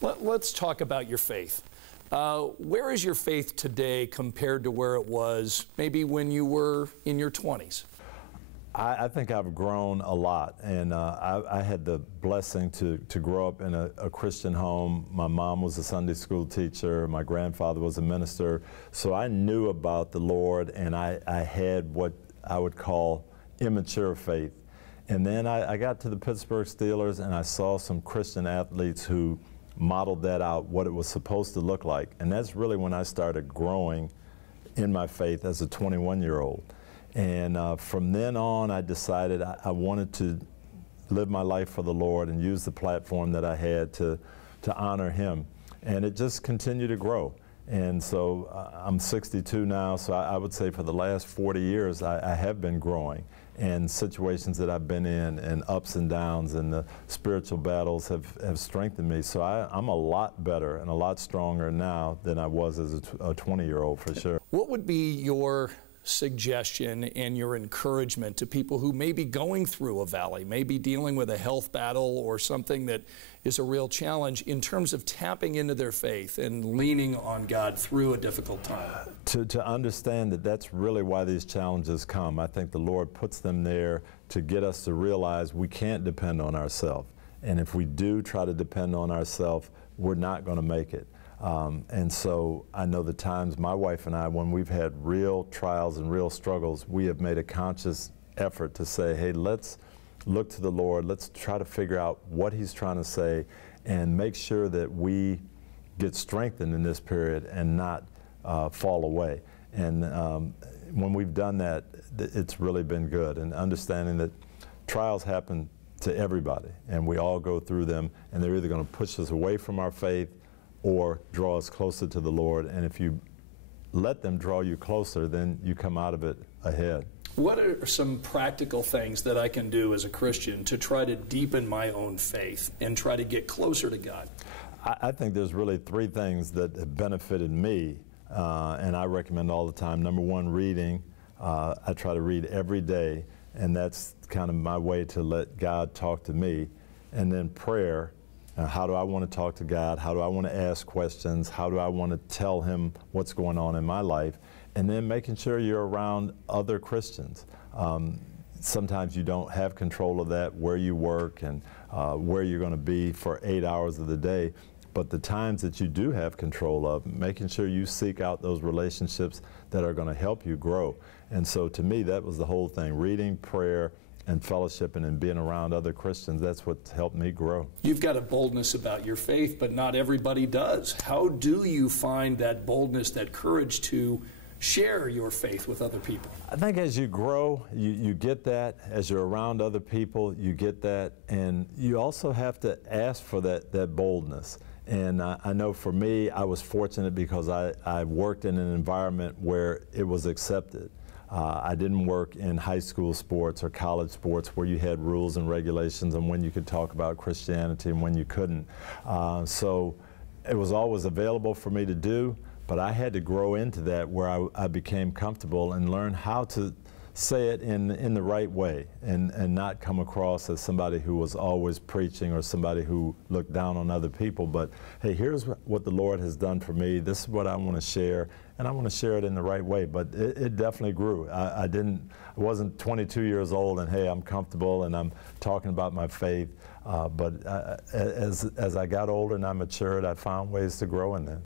Let's talk about your faith. Where is your faith today compared to where it was maybe when you were in your 20s? I think I've grown a lot, and I had the blessing to grow up in a Christian home. My mom was a Sunday school teacher. My grandfather was a minister. So I knew about the Lord, and I had what I would call immature faith. And then I got to the Pittsburgh Steelers, and I saw some Christian athletes who modeled that out, what it was supposed to look like. And that's really when I started growing in my faith as a 21-year-old. And from then on, I decided I wanted to live my life for the Lord and use the platform that I had to honor Him. And it just continued to grow. And so I'm 62 now, so I would say for the last 40 years, I have been growing. And situations that I've been in, and ups and downs, and the spiritual battles have strengthened me. So I'm a lot better and a lot stronger now than I was as a 20-year-old, for sure. What would be your suggestion and your encouragement to people who may be going through a valley, may be dealing with a health battle or something that is a real challenge, in terms of tapping into their faith and leaning on God through a difficult time? To understand that that's really why these challenges come. I think the Lord puts them there to get us to realize we can't depend on ourselves. And if we do try to depend on ourselves, we're not going to make it. And so I know the times my wife and I, when we've had real trials and real struggles, we have made a conscious effort to say, hey, let's look to the Lord, let's try to figure out what He's trying to say, and make sure that we get strengthened in this period and not fall away. And when we've done that, it's really been good. And understanding that trials happen to everybody, and we all go through them, and they're either going to push us away from our faith or draw us closer to the Lord. And if you let them draw you closer, then you come out of it ahead. What are some practical things that I can do as a Christian to try to deepen my own faith and try to get closer to God? I think there's really three things that have benefited me, and I recommend all the time. Number one, reading. I try to read every day, and that's kind of my way to let God talk to me. And then prayer. How do I want to talk to God? How do I want to ask questions? How do I want to tell Him what's going on in my life? And then making sure you're around other Christians. Sometimes you don't have control of that, where you work and where you're going to be for 8 hours of the day. But the times that you do have control of, making sure you seek out those relationships that are going to help you grow. And so to me, that was the whole thing: reading, prayer, and fellowshipping and being around other Christians. That's what's helped me grow. You've got a boldness about your faith, but not everybody does. How do you find that boldness, that courage to share your faith with other people? I think as you grow, you get that. As you're around other people, you get that. And you also have to ask for that boldness. And I know for me, I was fortunate because I worked in an environment where it was accepted. I didn't work in high school sports or college sports where you had rules and regulations on when you could talk about Christianity and when you couldn't. So it was always available for me to do, but I had to grow into that where I became comfortable and learn how to say it in the right way and not come across as somebody who was always preaching or somebody who looked down on other people. But hey, here's what the Lord has done for me. This is what I want to share, and I want to share it in the right way. But it definitely grew. I wasn't 22 years old and hey, I'm comfortable and I'm talking about my faith. But as I got older and I matured, I found ways to grow in that.